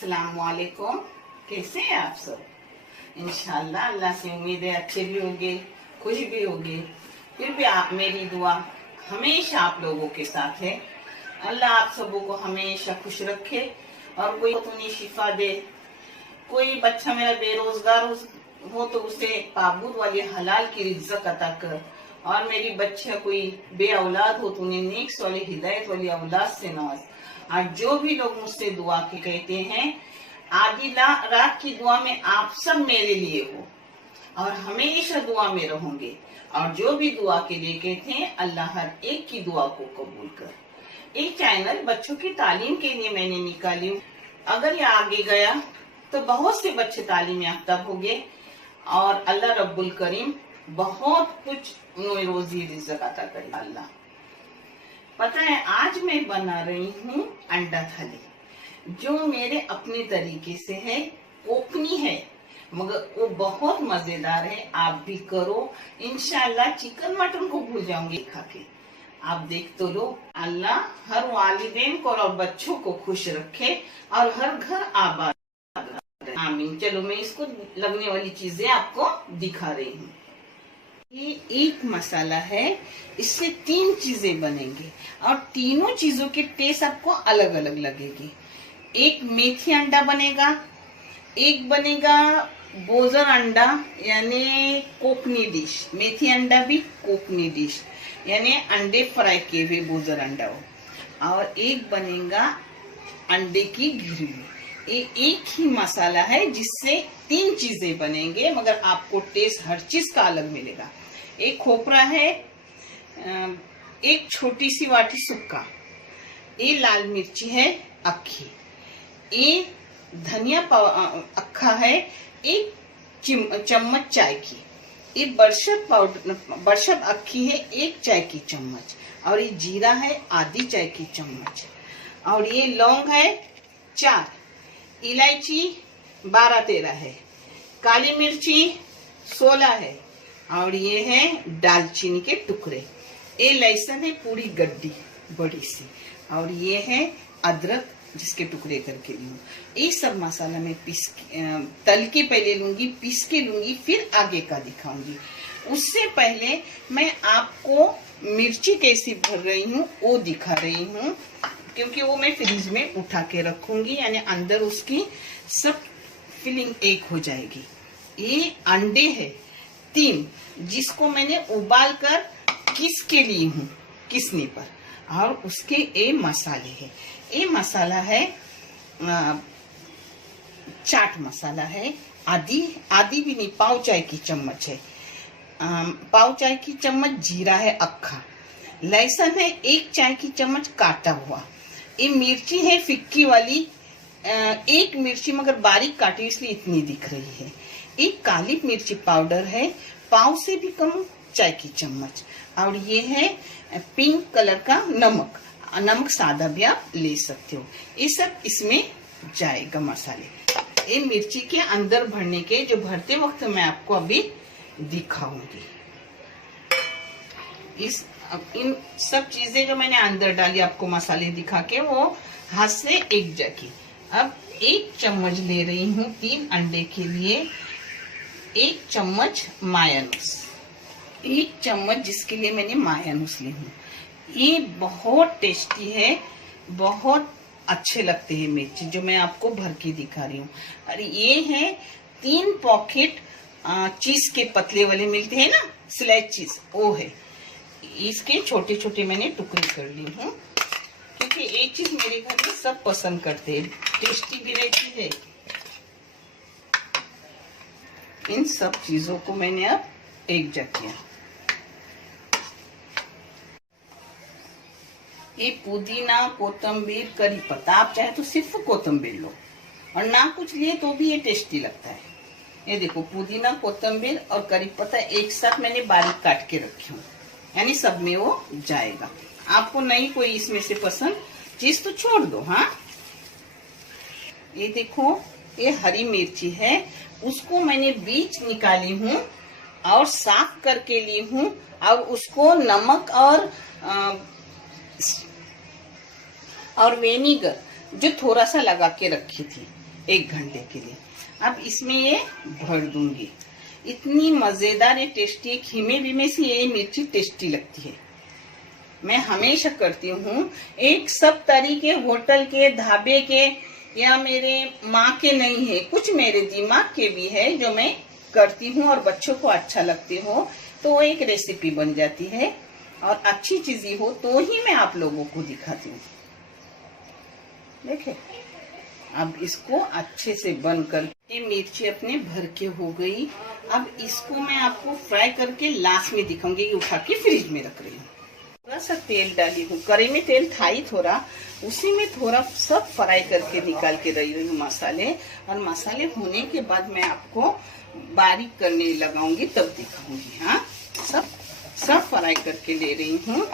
अस्सलामुअलैकुम। कैसे हैं आप सब? इंशाल्लाह अल्लाह से उम्मीद है अच्छे भी होंगे, खुश भी होंगे। फिर भी आप मेरी दुआ हमेशा आप लोगों के साथ है। अल्लाह आप सबों को हमेशा खुश रखे और कोई उन्हें शिफा दे। कोई बच्चा मेरा बेरोजगार हो तो उसे पाबूद वाली हलाल की रिज़्क़ अता कर, और मेरी बच्चियां कोई बे औलाद हो तो उन्हें नेक वाली हिदायत वाली औलाद से नवाज। और जो भी लोग मुझसे दुआ के कहते हैं, आधी रात की दुआ में आप सब मेरे लिए हो और हमेशा दुआ में रहोगे। और जो भी दुआ के लिए कहते हैं, अल्लाह हर एक की दुआ को कबूल कर। एक चैनल बच्चों की तालीम के लिए मैंने निकाली हूँ। अगर ये आगे गया तो बहुत से बच्चे तालीम याफ्ता होंगे और अल्लाह रब्बुल करीम बहुत कुछ उन्हें रोजी रिज़्क़ अता करे। अल्लाह पता है, आज मैं बना रही हूँ अंडा थाली, जो मेरे अपने तरीके से है, कोकनी है, मगर वो बहुत मजेदार है। आप भी करो, इंशाल्लाह चिकन मटन को भूल जाओगे खा के। आप देख तो लो। अल्लाह हर वालिदैन को और बच्चों को खुश रखे और हर घर आबाद रखे। आमीन। चलो मैं इसको लगने वाली चीजें आपको दिखा रही हूँ। ये एक मसाला है, इससे 3 चीजें बनेंगी और तीनों चीजों के टेस्ट आपको अलग अलग लगेगी। एक मेथी अंडा बनेगा, एक बनेगा बोजर अंडा यानी कोकनी डिश। मेथी अंडा भी कोकनी डिश यानी अंडे फ्राई किए हुए बोजर अंडा हो, और एक बनेगा अंडे की ग्रेवी। ये एक ही मसाला है जिससे 3 चीजें बनेंगे, मगर आपको टेस्ट हर चीज का अलग मिलेगा। एक खोपरा है, एक छोटी सी वाटी सुक्का, ये लाल मिर्ची है अक्खी, ये धनिया अक्खा है, एक चम्मच चाय की, ये बरशब अक्खी है 1 चाय की चम्मच, और ये जीरा है आधी चाय की चम्मच, और ये लौंग है 4, इलायची 12-13 है, काली मिर्ची 16 है, और ये है दालचीनी के टुकड़े। ये लहसुन है पूरी गड्डी बड़ी सी, और ये है अदरक जिसके टुकड़े करके लूँ। ये सब मसाला मैं तल के पहले लूंगी, पीस के लूंगी, फिर आगे का दिखाऊंगी। उससे पहले मैं आपको मिर्ची कैसी भर रही हूँ वो दिखा रही हूँ, क्योंकि वो मैं फ्रिज में उठा के रखूंगी, यानी अंदर उसकी सब फिलिंग एक हो जाएगी। ये अंडे है 3, जिसको मैंने उबाल कर किस के ली हूँ किसने पर, और उसके ये मसाले है। ये मसाला है चाट मसाला है, आधी भी नहीं, पाव चाय की चम्मच है, पाव चाय की चम्मच जीरा है अक्खा, लहसुन है 1 चाय की चम्मच काटा हुआ, ये मिर्ची है फिक्की वाली 1 मिर्ची मगर बारीक काटी इसलिए इतनी दिख रही है, एक काली मिर्ची पाउडर है पाव से भी कम चाय की चम्मच, और ये है पिंक कलर का नमक सादा भी आप ले सकते हो। ये सब इसमें जाएगा मसाले। ये मिर्ची के अंदर भरने के, जो भरते वक्त मैं आपको अभी दिखाऊंगी। इन सब चीजें जो मैंने अंदर डाली आपको मसाले दिखा के, वो हाथ से एक जगह। अब 1 चम्मच ले रही हूँ 3 अंडे के लिए, 1 चम्मच मायानूस, 1 चम्मच जिसके लिए मैंने मायानूस ली हूँ। ये बहुत टेस्टी है, बहुत अच्छे लगते हैं मिर्ची, जो मैं आपको भर के दिखा रही हूँ। और ये है 3 पॉकेट चीज के पतले वाले मिलते हैं ना, स्लाइस चीज, वो है। इसके छोटे छोटे मैंने टुकड़े कर ली हूँ, क्योंकि ये चीज मेरे घर में सब पसंद करते हैं, टेस्टी भी रहती है। इन सब चीजों को मैंने अब एक जगह किया। ये पुदीना, कोतंबीर, करी पत्ता, आप चाहे तो सिर्फ कोतंबीर लो, और ना कुछ लिए तो भी ये टेस्टी लगता है। ये देखो, पुदीना, कोतंबीर और करी पत्ता एक साथ मैंने बारीक काट के रखी हूँ, यानी सब में वो जाएगा। आपको नहीं कोई इसमें से पसंद चीज तो छोड़ दो। हाँ, ये देखो, ये हरी मिर्ची है, उसको मैंने बीज निकाली हूँ और साफ करके ली हूँ, और उसको नमक और विनेगर जो थोड़ा सा लगा के रखी थी, 1 घंटे के लिए। अब इसमें ये भर दूंगी। इतनी मजेदार ये टेस्टी, खीमे बीमे से ये मिर्ची टेस्टी लगती है। मैं हमेशा करती हूँ। एक सब तरीके होटल के, ढाबे के या मेरे माँ के नहीं है, कुछ मेरे दिमाग के भी है जो मैं करती हूँ और बच्चों को अच्छा लगती हो तो वो एक रेसिपी बन जाती है। और अच्छी चीजें हो तो ही मैं आप लोगों को दिखाती हूँ। देखे, अब इसको अच्छे से बन कर ये मिर्ची अपने भर के हो गई। अब इसको मैं आपको फ्राई करके लास्ट में दिखाऊंगी। ये उठा के फ्रिज में रख रही हूँ। थोड़ा सा तेल डाली हूँ, कढ़ाई में तेल था ही थोड़ा, उसी में थोड़ा सब फ्राई करके निकाल के रही हूँ मसाले। और मसाले होने के बाद मैं आपको बारीक करने लगाऊंगी तब दिखाऊंगी। हाँ, सब फ्राई करके ले रही हूँ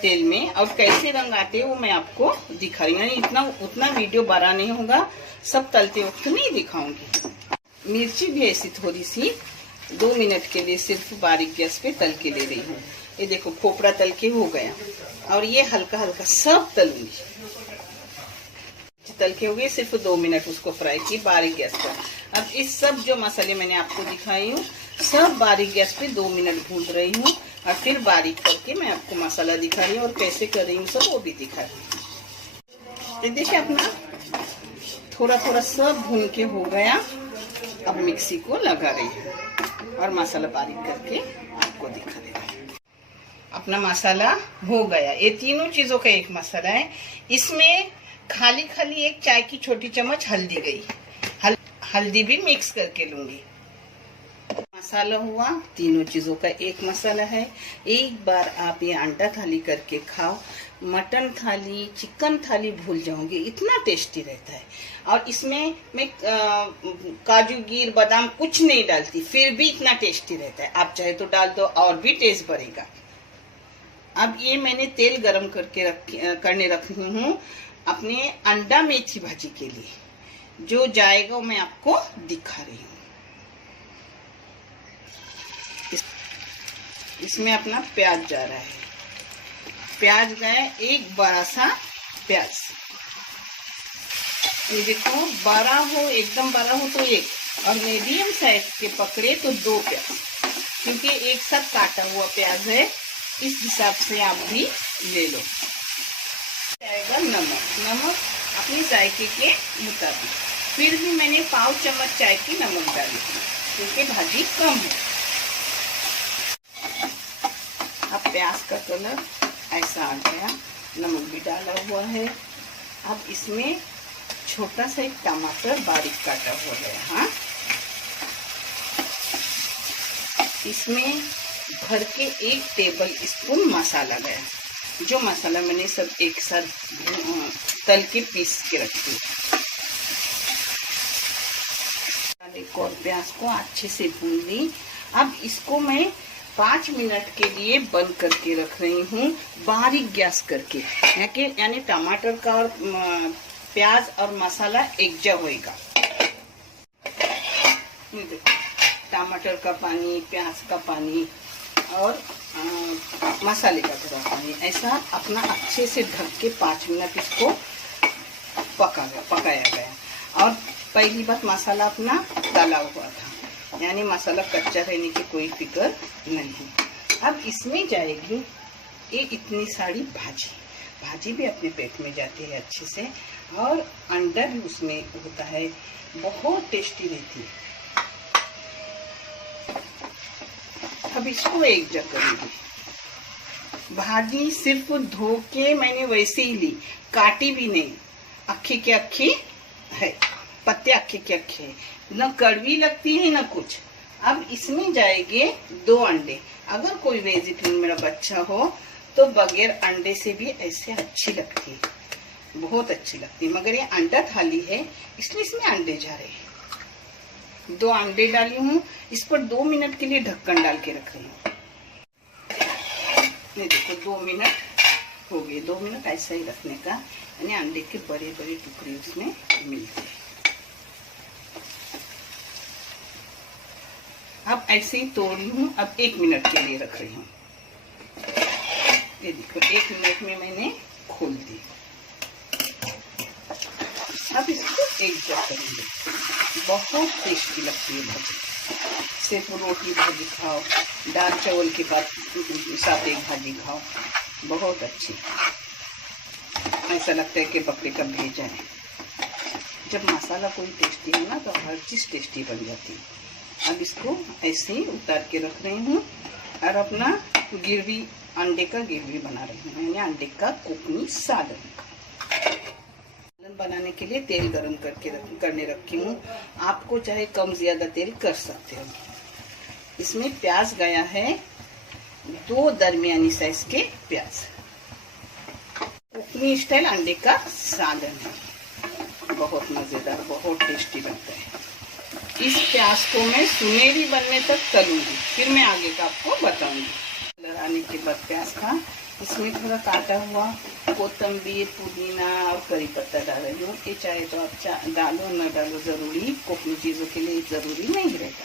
तेल में। और कैसे रंग आते हैं वो मैं आपको दिखा रही हूँ। उतना वीडियो बड़ा नहीं होगा, सब तलते वक्त नहीं दिखाऊंगी। मिर्ची भी ऐसी थोड़ी सी 2 मिनट के लिए सिर्फ बारीक गैस पे तल के ले रही हूँ। ये देखो खोपड़ा तल के हो गया और ये हल्का हल्का सब तलूंगी। तल के हो गए, सिर्फ 2 मिनट उसको फ्राई की बारीक गैस पर। अब इस सब जो मसाले मैंने आपको दिखाई हूँ सब बारीक गैस पे 2 मिनट भून रही हूँ और फिर बारीक करके मैं आपको मसाला दिखा रही हूँ और कैसे कर रही हूँ सब वो भी दिखा रही हूँ। देखिए अपना थोड़ा थोड़ा सब भून के हो गया। अब मिक्सी को लगा रही हूँ और मसाला बारीक करके आपको दिखा रही हूँ। अपना मसाला हो गया। ये तीनों चीजों का एक मसाला है। इसमें खाली एक चाय की छोटी चम्मच हल्दी गई। हल्दी भी मिक्स करके लूंगी। मसाला हुआ, तीनों चीजों का एक मसाला है। एक बार आप ये अंडा थाली करके खाओ, मटन थाली, चिकन थाली भूल जाओगे, इतना टेस्टी रहता है। और इसमें मैं काजू, गिर, बादाम कुछ नहीं डालती, फिर भी इतना टेस्टी रहता है। आप चाहे तो डाल दो और भी टेस्ट बढ़ेगा। अब ये मैंने तेल गरम करने रखी हूँ अपने अंडा मेथी भाजी के लिए। जो जाएगा वो मैं आपको दिखा रही हूँ। इसमें अपना प्याज जा रहा है। प्याज गया, एक बड़ा सा प्याज। ये देखो, बड़ा हो, एकदम बड़ा हो तो एक, और मीडियम साइज के पकड़े तो 2 प्याज, क्योंकि एक साथ काटा हुआ प्याज है, इस हिसाब से आप भी ले लो। जाएगा नमक अपनी जायके के मुताबिक। फिर भी मैंने 1/4 चम्मच चाय की नमक डाली क्योंकि भाजी कम है। अब प्याज का कलर ऐसा आ गया, नमक भी डाला हुआ है। अब इसमें छोटा सा एक टमाटर बारीक काटा हुआ है। हाँ, इसमें भर के 1 टेबल स्पून मसाला गया। जो मसाला मैंने सब एक साथ तल के पीस के रखी। एक और प्याज को अच्छे से भून ली। अब इसको मैं 5 मिनट के लिए बंद करके रख रही हूँ, बारीक गैस करके, यानी टमाटर का और प्याज और मसाला एक जग होएगा। देखो, टमाटर का पानी, प्याज का पानी और मसाले का थोड़ा पानी, ऐसा अपना अच्छे से ढक के 5 मिनट इसको पकाया गया। और पहली बात, मसाला अपना डाला हुआ था, यानी मसाला कच्चा रहने की कोई फिक्र नहीं। अब इसमें जाएगी ये इतनी सारी भाजी भी अपने पेट में जाती है अच्छे से, और अंडा भी उसमें होता है, बहुत टेस्टी रहती है। अब इसको एक जग करूंगी। भाजी सिर्फ धो के मैंने वैसे ही ली, काटी भी नहीं, अक्खी के अक्खी है, पत्ते अक्खी के अक्खी है, न कड़वी लगती है न कुछ। अब इसमें जाएंगे 2 अंडे। अगर कोई वेजिटेरियन मेरा बच्चा हो तो बगैर अंडे से भी ऐसे अच्छी लगती है, बहुत अच्छी लगती है। मगर ये अंडा थाली है इसलिए इसमें अंडे जा रहे हैं। 2 अंडे डाली हूँ, इस पर 2 मिनट के लिए ढक्कन डाल के रख रही हूँ। ये देखो 2 मिनट हो गए। 2 मिनट ऐसा ही रखने का, यानी अंडे के बड़े बड़े टुकड़े उसमें मिलते हैं। अब ऐसे ही तोड़ी हूँ। अब 1 मिनट के लिए रख रही हूँ। ये देखो 1 मिनट में मैंने खोल दी। अब इसको एक जग करेंगे। बहुत टेस्टी लगती है भाजी। सिर्फ रोटी भाजी खाओ, दाल चावल के साथ एक भाजी खाओ, बहुत अच्छी। ऐसा लगता है कि बकरे का भेजा है। जब मसाला कोई टेस्टी है ना तो हर चीज़ टेस्टी बन जाती है। अब इसको ऐसे ही उतार के रख रही हूँ और अपना गिरवी, अंडे का गिरवी बना रही हूँ, यानी अंडे का कोकनी सालन। सालन बनाने के लिए तेल गरम करने रखी हूँ। आपको चाहे कम ज़्यादा तेल कर सकते हो। इसमें प्याज गया है 2 दरमियानी साइज के प्याज। कोकनी स्टाइल अंडे का सालन है, बहुत मज़ेदार, बहुत टेस्टी बनता है। इस प्याज को मैं सुनहरी बनने तक तलूंगी, फिर मैं आगे का आपको बताऊंगी। कलर आने के बाद प्याज का इसमें थोड़ा काटा हुआ कोतंबीर, पुदीना और करी पत्ता डाल रही हूँ। ये चाहे तो आप डालो न डालो, ज़रूरी कोकनी चीज़ों के लिए ज़रूरी नहीं रहता।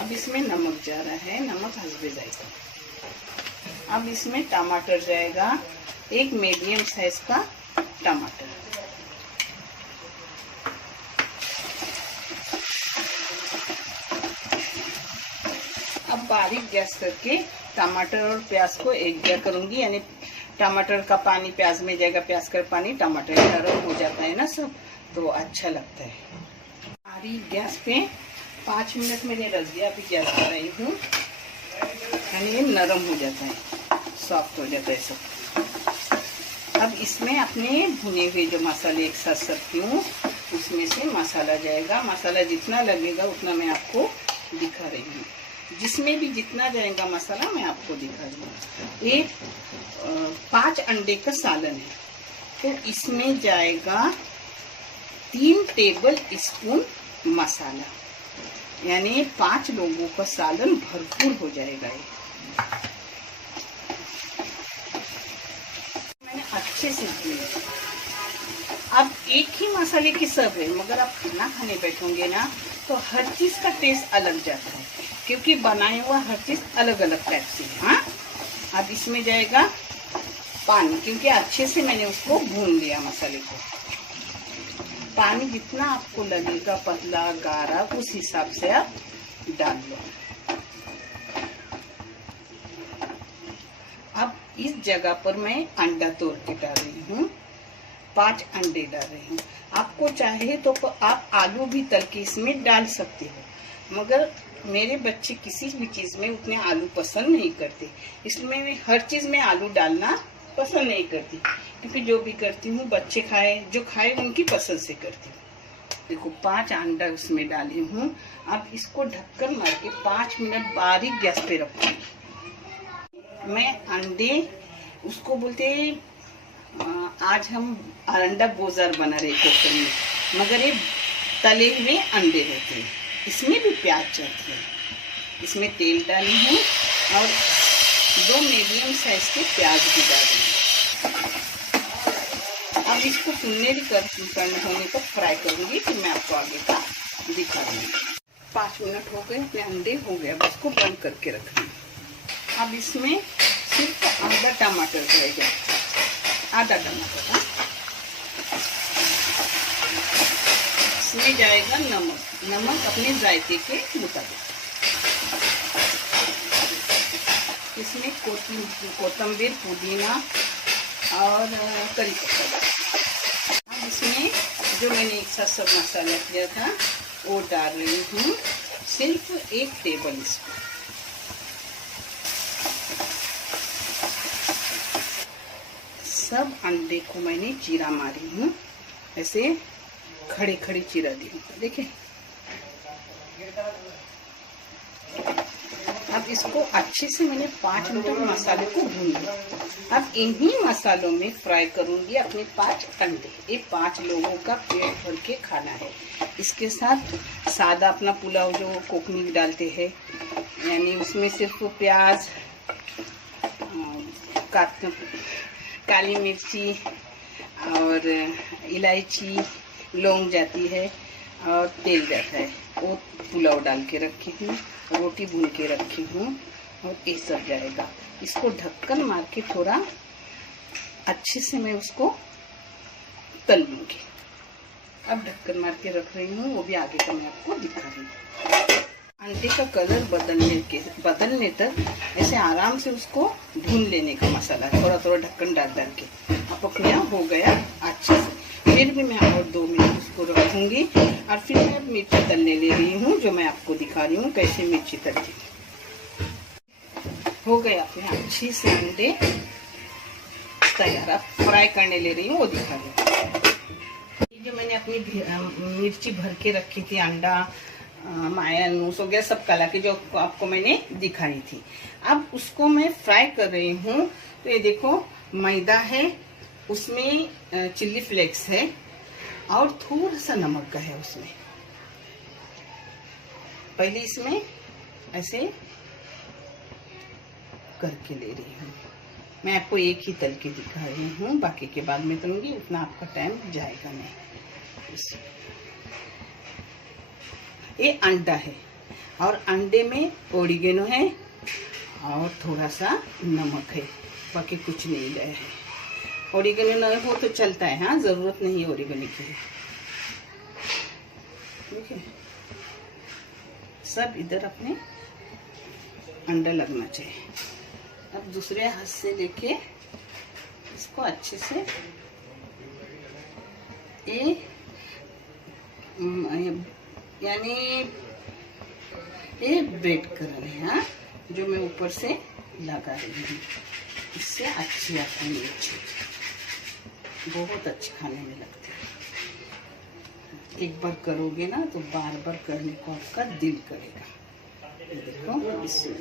अब इसमें नमक जा रहा है, नमक हस्बे जाएगा। अब इसमें टमाटर जाएगा, एक मीडियम साइज का टमाटर। अब बारीक गैस करके टमाटर और प्याज को एक जगह करूंगी, यानी टमाटर का पानी प्याज में जाएगा, प्याज का पानी टमाटर में नरम हो जाता है ना सब, तो अच्छा लगता है। बारीक गैस पे 5 मिनट मैंने रख दिया। अभी गैस कर रही हूँ, यानी नरम हो जाता है, सॉफ्ट हो जाता है सब। अब इसमें अपने भुने हुए जो मसाले एक साथ रखती हूँ, उसमें से मसाला जाएगा। मसाला जितना लगेगा उतना मैं आपको दिखा रही हूँ। जिसमें भी जितना जाएगा मसाला मैं आपको दिखा रही हूँ। ये 5 अंडे का सालन है, तो इसमें जाएगा 3 टेबल स्पून मसाला, यानी 5 लोगों का सालन भरपूर हो जाएगा। ये मैंने अच्छे से किया। अब एक ही मसाले की सब है, मगर आप खाना खाने बैठोगे ना तो हर चीज का टेस्ट अलग जाता है, क्योंकि बनाया हुआ हर चीज अलग अलग टाइप से है। हाँ, अब इसमें जाएगा पानी, क्योंकि अच्छे से मैंने उसको भून लिया मसाले को। पानी जितना आपको लगेगा, पतला गाढ़ा, उस हिसाब से आप डाल लो। अब इस जगह पर मैं अंडा तोड़ के डाल रही हूँ। 5 अंडे डाल रही हूँ। आपको चाहे तो आप आलू भी तल के इसमें डाल सकते हो, मगर मेरे बच्चे किसी भी चीज़ में उतने आलू पसंद नहीं करते, इसलिए मैं हर चीज़ में आलू डालना पसंद नहीं करती, क्योंकि जो भी करती हूँ बच्चे खाए, जो खाए उनकी पसंद से करती हूँ। देखो 5 अंडा उसमें डाली हूँ। अब इसको ढक्कन मार के 5 मिनट बारीक गैस पे रखूँगी। मैं अंडे, उसको बोलते आज हम अंडा बोजार बना रहे कुकर में, मगर ये तले हुए अंडे रहते हैं। इसमें भी प्याज चलती है। इसमें तेल डाली हूँ और 2 मीडियम साइज के प्याज भी डाली हूँ। अब इसको सुनहरी होने तक फ्राई करूँगी, फिर मैं आपको आगे का दिखा दूँगी। 5 मिनट हो गए, अपने अंडे हो गए। अब इसको बंद करके रख दूँ। अब इसमें सिर्फ आधा टमाटर जाएगा, आधा टमाटर। इसमें जाएगा नमक, नमक अपने जायके के मुताबिक। इसमें कोतंबीर, पुदीना और करी पत्ता। अब इसमें जो मैंने एक साथ सब मसाला किया था वो डाल रही हूँ, सिर्फ 1 टेबल स्पून। सब अंडे को मैंने चीरा मारी हूँ, ऐसे खड़े खड़े चीरा दी हूँ, देखिए। अब इसको अच्छे से मैंने 5 मिनट मसाले को भून लिया। अब इन्हीं मसालों में फ्राई करूंगी अपने 5 अंडे। ये 5 लोगों का पेट भर के खाना है। इसके साथ सादा अपना पुलाव जो कोकनी डालते हैं, यानी उसमें सिर्फ प्याज, काली मिर्ची और इलायची, लौंग जाती है और तेल जाता है। वो पुलाव डाल के रखी हूँ, रोटी भून के रखी हूँ और ये सब जाएगा। इसको ढक्कन मार के थोड़ा अच्छे से मैं उसको तल लूंगी। अब ढक्कन मार के रख रही हूँ, वो भी आगे का मैं आपको दिखा रही हूँ। अंडे का कलर बदलने तक ऐसे आराम से उसको भून लेने का मसाला, थोड़ा थोड़ा ढक्कन डाल डाल के। अब अपने यहाँ हो गया अच्छे से। फिर भी मैं और 2 मिनट उसको रखूंगी और फिर मैं मिर्ची तलने ले रही हूँ, जो मैं आपको दिखा रही हूँ कैसे मिर्ची तलती। हो गए अपने अच्छी से अंडे तैयार। अब फ्राई करने ले रही हूँ, वो दिखा रही हूँ। जो मैंने अपनी मिर्ची भर के रखी थी, अंडा मायानूस वगैरह सब कला के जो आपको मैंने दिखाई थी, अब उसको मैं फ्राई कर रही हूँ। तो ये देखो मैदा है, उसमें चिल्ली फ्लेक्स है और थोड़ा सा नमक का है उसमें। पहले इसमें ऐसे करके ले रही हूँ। मैं आपको एक ही तल के दिखा रही हूँ, बाकी के बाद में तलूंगी, उतना आपका टाइम जाएगा नहीं। ये अंडा है और अंडे में ओरिगेनो है और थोड़ा सा नमक है, बाकी कुछ नहीं गया है। ओरिगेनो न हो तो चलता है, हाँ, जरूरत नहीं है ओरिगेनो की। ठीक है, सब इधर अपने अंडा लगना चाहिए। अब दूसरे हाथ से लेके इसको अच्छे से यानी ये ब्रेड कर रहे हैं, हाँ, जो मैं ऊपर से लगा रही हूँ। इससे अच्छी आती है मिर्ची, बहुत अच्छी खाने में लगती है। एक बार करोगे ना तो बार बार करने को आपका दिल करेगा। ये देखो, इसमें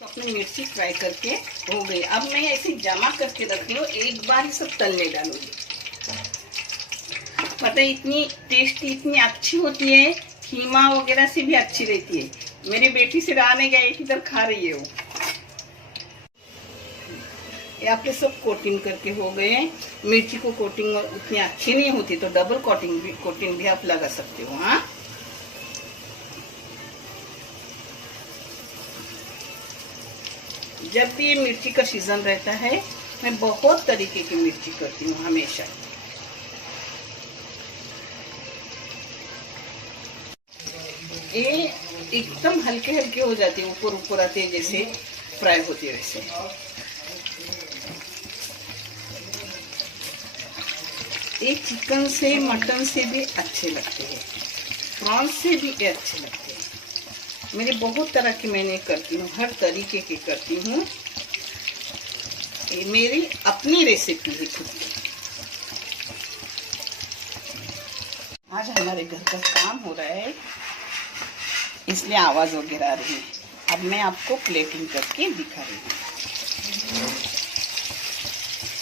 तो अपनी मिर्ची फ्राई करके हो गई। अब मैं ऐसे जमा करके रख रही हूँ, एक बार ही सब तलने डालूंगी। पता है इतनी टेस्टी, इतनी अच्छी होती है, कीमा वगैरह से भी अच्छी रहती है। मेरी बेटी से रहा नहीं गया, एक इधर खा रही है वो। ये आपके सब कोटिंग करके हो गए हैं। मिर्ची को कोटिंग उतनी अच्छी नहीं होती तो डबल कोटिंग भी आप लगा सकते हो, हाँ। जब भी ये मिर्ची का सीजन रहता है, मैं बहुत तरीके की मिर्ची करती हूँ हमेशा। ये एकदम हल्के हल्के हो जाते हैं, ऊपर ऊपर आते हैं, जैसे फ्राई होती है वैसे। ये चिकन से, मटन से भी अच्छे लगते हैं, प्रॉन्स से भी अच्छे लगते हैं। मेरे बहुत तरह की मैंने करती हूँ, हर तरीके की करती हूँ। ये मेरी अपनी रेसिपी है खुद की। आज हमारे घर का काम हो रहा है, इसलिए आवाज वगैरह आ रही है। अब मैं आपको प्लेटिंग करके दिखा रही हूँ।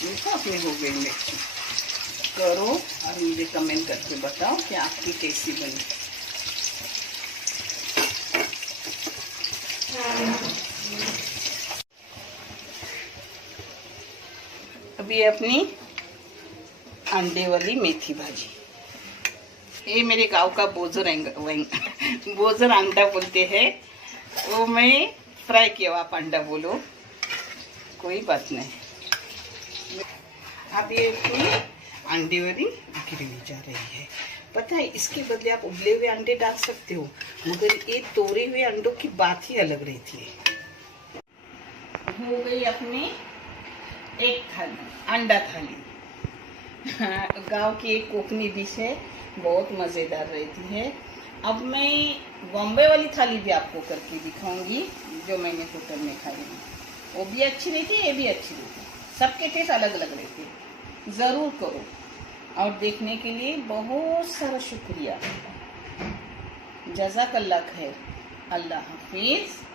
देखो अपने हो गई मिर्ची। करो और मुझे कमेंट करके बताओ कि आपकी कैसी बनी। अभी अपनी अंडे वाली मेथी भाजी, ये मेरे गांव का बोजर अंडा बोलते हैं, वो मैं फ्राई किया, आप अंडा बोलो, कोई बात नहीं। अब ये अंडे वाली ग्रेवी जा रही है। पता है, इसके बदले आप उबले हुए अंडे डाल सकते हो, मगर ये तोड़े हुए अंडों की बात ही अलग रहती है। हो गई अपनी एक थाली, अंडा थाली। गांव की एक कोकनी डिश है, बहुत मज़ेदार रहती है। अब मैं बॉम्बे वाली थाली भी आपको करके दिखाऊंगी, जो मैंने होटल में खाई है। वो भी अच्छी रहती है, ये भी अच्छी रहती है, सबके टेस्ट अलग अलग रहते हैं। ज़रूर करो। और देखने के लिए बहुत सारा शुक्रिया। जज़ाकल्लाह खैर। अल्लाह हाफिज़।